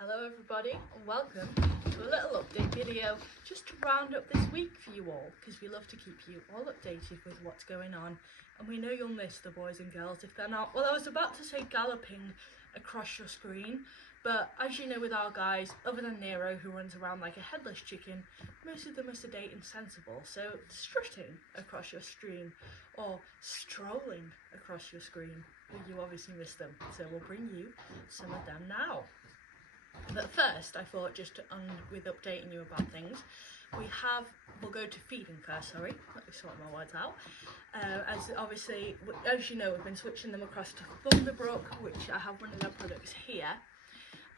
Hello everybody and welcome to a little update video just to round up this week for you all, because we love to keep you all updated with what's going on, and we know you'll miss the boys and girls if they're not, well, I was about to say galloping across your screen, but as you know with our guys, other than Nero who runs around like a headless chicken, most of them are sedate and sensible, so strutting across your screen or strolling across your screen, well, you obviously miss them, so we'll bring you some of them now. But first, I thought just with updating you about things, we'll go to feeding first, sorry, let me sort my words out. As you know, we've been switching them across to Thunderbrook, which I have one of their products here.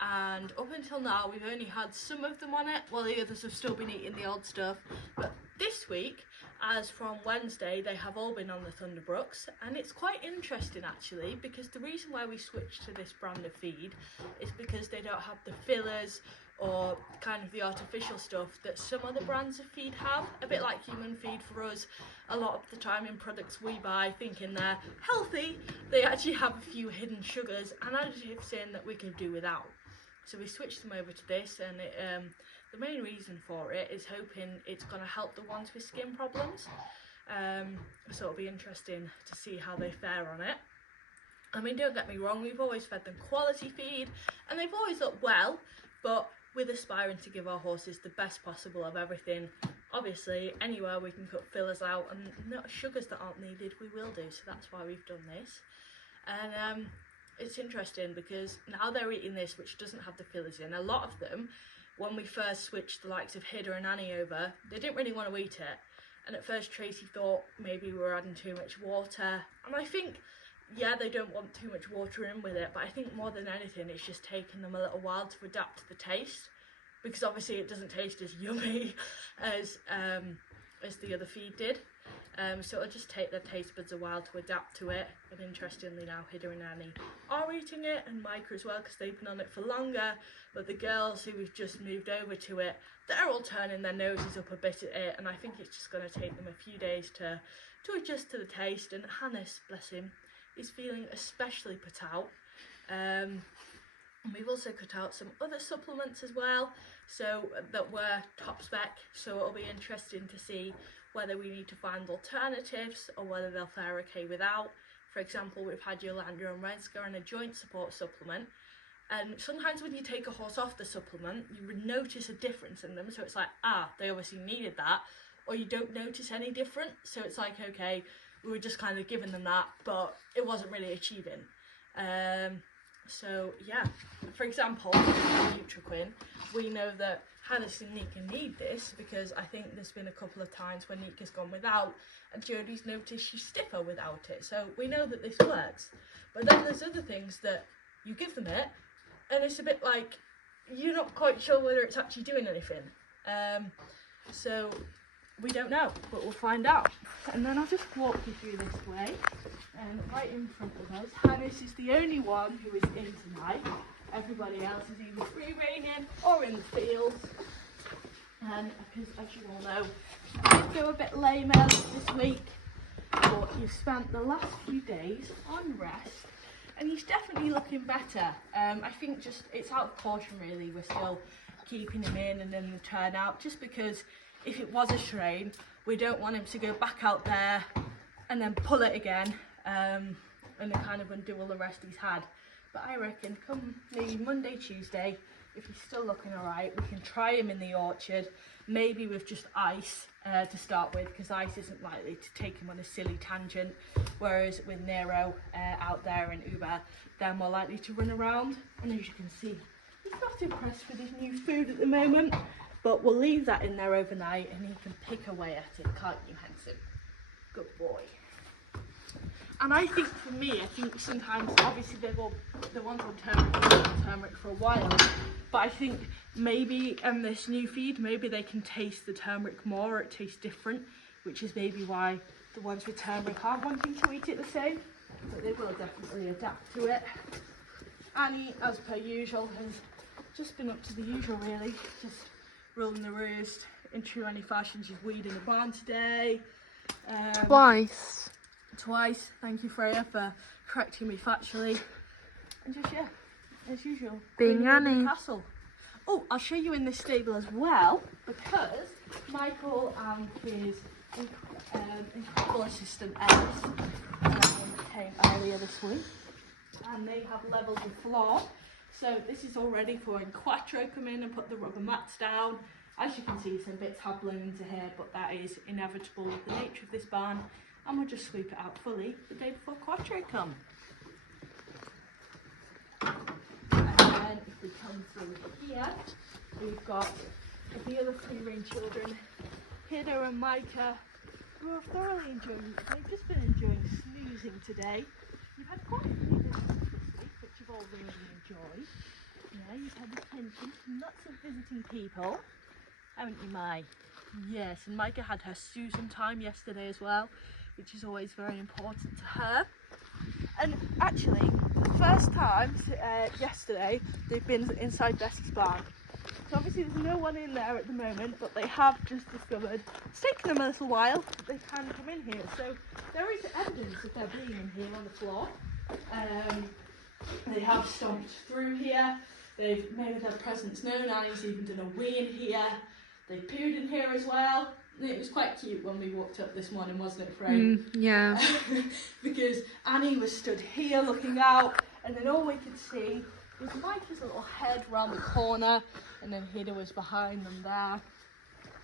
And up until now, we've only had some of them on it, while the others have still been eating the old stuff. But this week, as from Wednesday, they have all been on the Thunderbrooks, and it's quite interesting actually, because the reason why we switched to this brand of feed is because they don't have the fillers or kind of the artificial stuff that some other brands of feed have, a bit like human feed for us. A lot of the time in products we buy thinking they're healthy, they actually have a few hidden sugars and additives in that we could do without. So we switched them over to this, and the main reason for it is hoping it's going to help the ones with skin problems. So it'll be interesting to see how they fare on it. I mean, don't get me wrong, we've always fed them quality feed and they've always looked well, but we're aspiring to give our horses the best possible of everything. Obviously, anywhere we can cut fillers out and not sugars that aren't needed, we will do. So that's why we've done this. And it's interesting because now they're eating this, which doesn't have the fillers in. A lot of them, when we first switched the likes of Hida and Annie over, they didn't really want to eat it. And at first Tracy thought maybe we were adding too much water. And I think, yeah, they don't want too much water in with it, but I think more than anything, it's just taken them a little while to adapt to the taste. Because obviously it doesn't taste as yummy as the other feed did. So it'll just take their taste buds a while to adapt to it. And interestingly now, Hida and Annie are eating it, and Micah as well, because they've been on it for longer. But the girls who we've just moved over to it, they're all turning their noses up a bit at it, and I think it's just going to take them a few days to adjust to the taste. And Hannes, bless him, is feeling especially put out. And we've also cut out some other supplements as well, so that were top spec, so it'll be interesting to see whether we need to find alternatives or whether they'll fare okay without. For example, we've had Yolanda and Redska and a joint support supplement, and sometimes when you take a horse off the supplement, you would notice a difference in them, so it's like, they obviously needed that, or you don't notice any different, so it's like, okay, we were just kind of giving them that, but it wasn't really achieving. So yeah, for example, Nutriquin, we know that Hannes and Nika need this because I think there's been a couple of times when Nika's gone without and Jodie's noticed she's stiffer without it, so we know that this works. But then there's other things that you give them it and it's a bit like you're not quite sure whether it's actually doing anything. So we don't know, but we'll find out. And then I'll just walk you through this way. And right in front of us, Hannes is the only one who is in tonight. Everybody else is either free reigning or in the fields. And because, as you all know, I did go a bit lamer this week, but he's spent the last few days on rest, and he's definitely looking better. I think just it's out of caution really. We're still keeping him in and then the turnout, just because if it was a strain, we don't want him to go back out there and then pull it again, and then kind of undo all the rest he's had. But I reckon come maybe Monday, Tuesday, if he's still looking alright, we can try him in the orchard, maybe with just ice to start with, because ice isn't likely to take him on a silly tangent, whereas with Nero out there in Uber, they're more likely to run around. And as you can see, he's not impressed with his new food at the moment, but we'll leave that in there overnight and he can pick away at it, can't you, Hanson? Good boy. And I think for me, I think sometimes, obviously they've all, the ones on turmeric for a while, but I think maybe in this new feed, maybe they can taste the turmeric more, or it tastes different, which is maybe why the ones with turmeric aren't wanting to eat it the same, but they will definitely adapt to it. Annie, as per usual, has just been up to the usual really, just rolling the roost in true Annie fashion. She's weeding the barn today. Twice. Thank you, Freya, for correcting me factually. And just, yeah, as usual, Being Annie. the castle. Oh, I'll show you in this stable as well, because Michael and his incredible assistant Ellis came earlier this week, and they have levelled the floor. So this is all ready for when Quattro come in and put the rubber mats down. As you can see, some bits have blown into here, but that is inevitable with the nature of this barn, and we'll just sweep it out fully the day before Quattro come. And if we come through here, we've got the other three Rain children, Hidda and Micah, who are thoroughly enjoying it. They've just been enjoying snoozing today. You've had quite a few visitors this week, which you've all really enjoyed. Yeah, you've had attention from lots of visiting people, haven't you, Mai? Yes, and Micah had her Susan time yesterday as well, which is always very important to her. And actually, the first time yesterday, they've been inside Bessie's barn. So obviously there's no one in there at the moment, but they have just discovered, it's taken them a little while, but they can come in here. So there is evidence of their being in here on the floor. They have stomped through here, they've made their presence known. Annie's even done a wee in here. They pooed in here as well. And it was quite cute when we walked up this morning, wasn't it, Frey? Yeah. Because Annie was stood here looking out, and then all we could see was Micah's little head round the corner, and then Hidda was behind them there.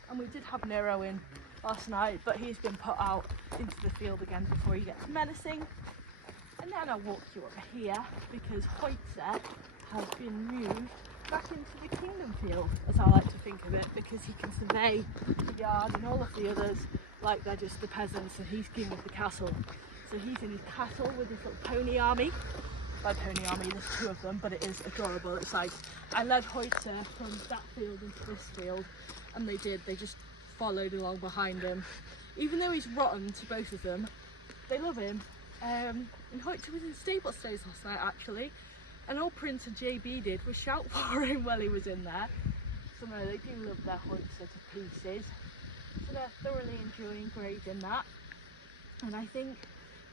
And we did have Nero in last night, but he's been put out into the field again before he gets menacing. And then I'll walk you up here, because Hoitzer has been moved back into the kingdom field, as I like to think of it, because he can survey the yard, and all of the others, like they're just the peasants, and he's king of the castle. So he's in his castle with his little pony army. By pony army, there's two of them, but it is adorable. It's like, I led Hoitzer from that field into this field, and they just followed along behind him. Even though he's rotten to both of them, they love him. And Hoitzer was in stable stays last night, actually. And all Prince and JB did was shout for him while he was in there. So no, they do love their Hoitzer to pieces. So they're thoroughly enjoying grading that. And I think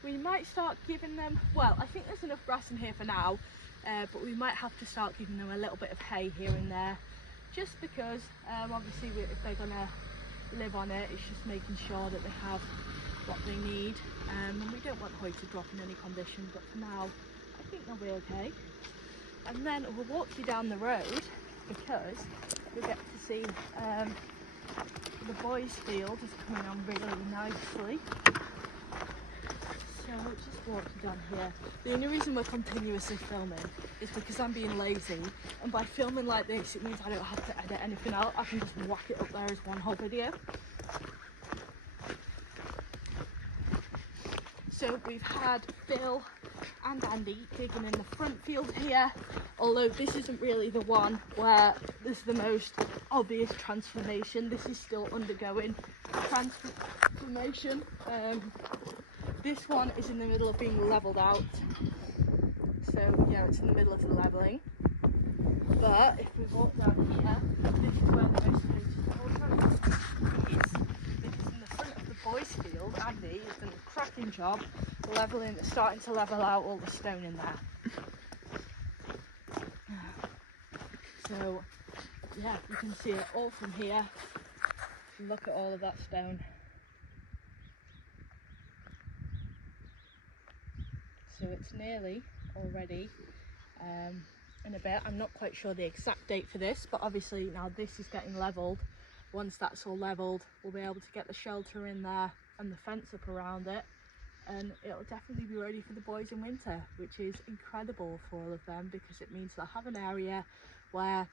we might start giving them, well, I think there's enough grass in here for now, but we might have to start giving them a little bit of hay here and there. Just because, obviously, if they're going to live on it, it's just making sure that they have what they need. And we don't want Hoyt to drop in any condition, but for now, I think they'll be okay. And then we'll walk you down the road, because you'll get to see the boys' field is coming on really nicely. So we'll just walk you down here. The only reason we're continuously filming is because I'm being lazy, and by filming like this it means I don't have to edit anything out. I can just whack it up there as one whole video. So we've had Phil and Andy digging in the front field here, although this isn't really the one where there's the most obvious transformation. This is still undergoing transformation. This one is in the middle of being levelled out, so yeah, it's in the middle of the levelling. But if we walk down here, this is where the most beautiful is, because in the front of the boys' field, Andy has done a cracking job starting to level out all the stone in there. So yeah, you can see it all from here. Look at all of that stone. So it's nearly already in a bit. I'm not quite sure the exact date for this, but obviously now this is getting levelled. Once that's all levelled, we'll be able to get the shelter in there and the fence up around it, and it'll definitely be ready for the boys in winter, which is incredible for all of them, because it means they'll have an area where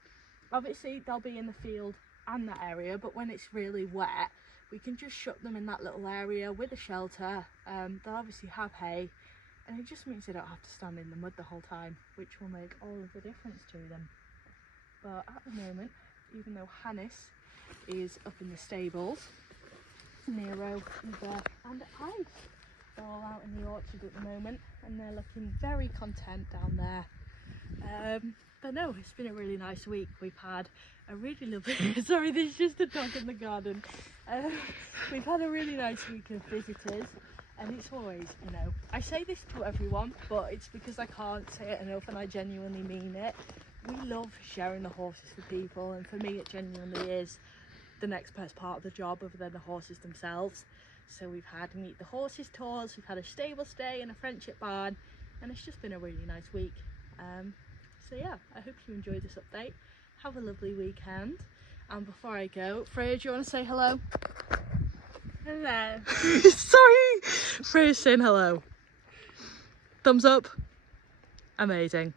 obviously they'll be in the field and that area, but when it's really wet we can just shut them in that little area with a shelter. They'll obviously have hay, and it just means they don't have to stand in the mud the whole time, which will make all of the difference to them. But at the moment, even though Hannes is up in the stables, Nero, Eva and Ice are all out in the orchard at the moment, and they're looking very content down there. But no, it's been a really nice week. We've had a really lovely sorry, there's just a dog in the garden. We've had a really nice week of visitors. And it's always, you know, I say this to everyone, but it's because I can't say it enough and I genuinely mean it. We love sharing the horses with people, and for me it genuinely is the next best part of the job other than the horses themselves. So we've had Meet the Horses tours, we've had a stable stay and a friendship barn, and it's just been a really nice week. So yeah, I hope you enjoyed this update. Have a lovely weekend. And before I go, Freya, do you want to say hello? Hello. Sorry, Freya's saying hello. Thumbs up. Amazing.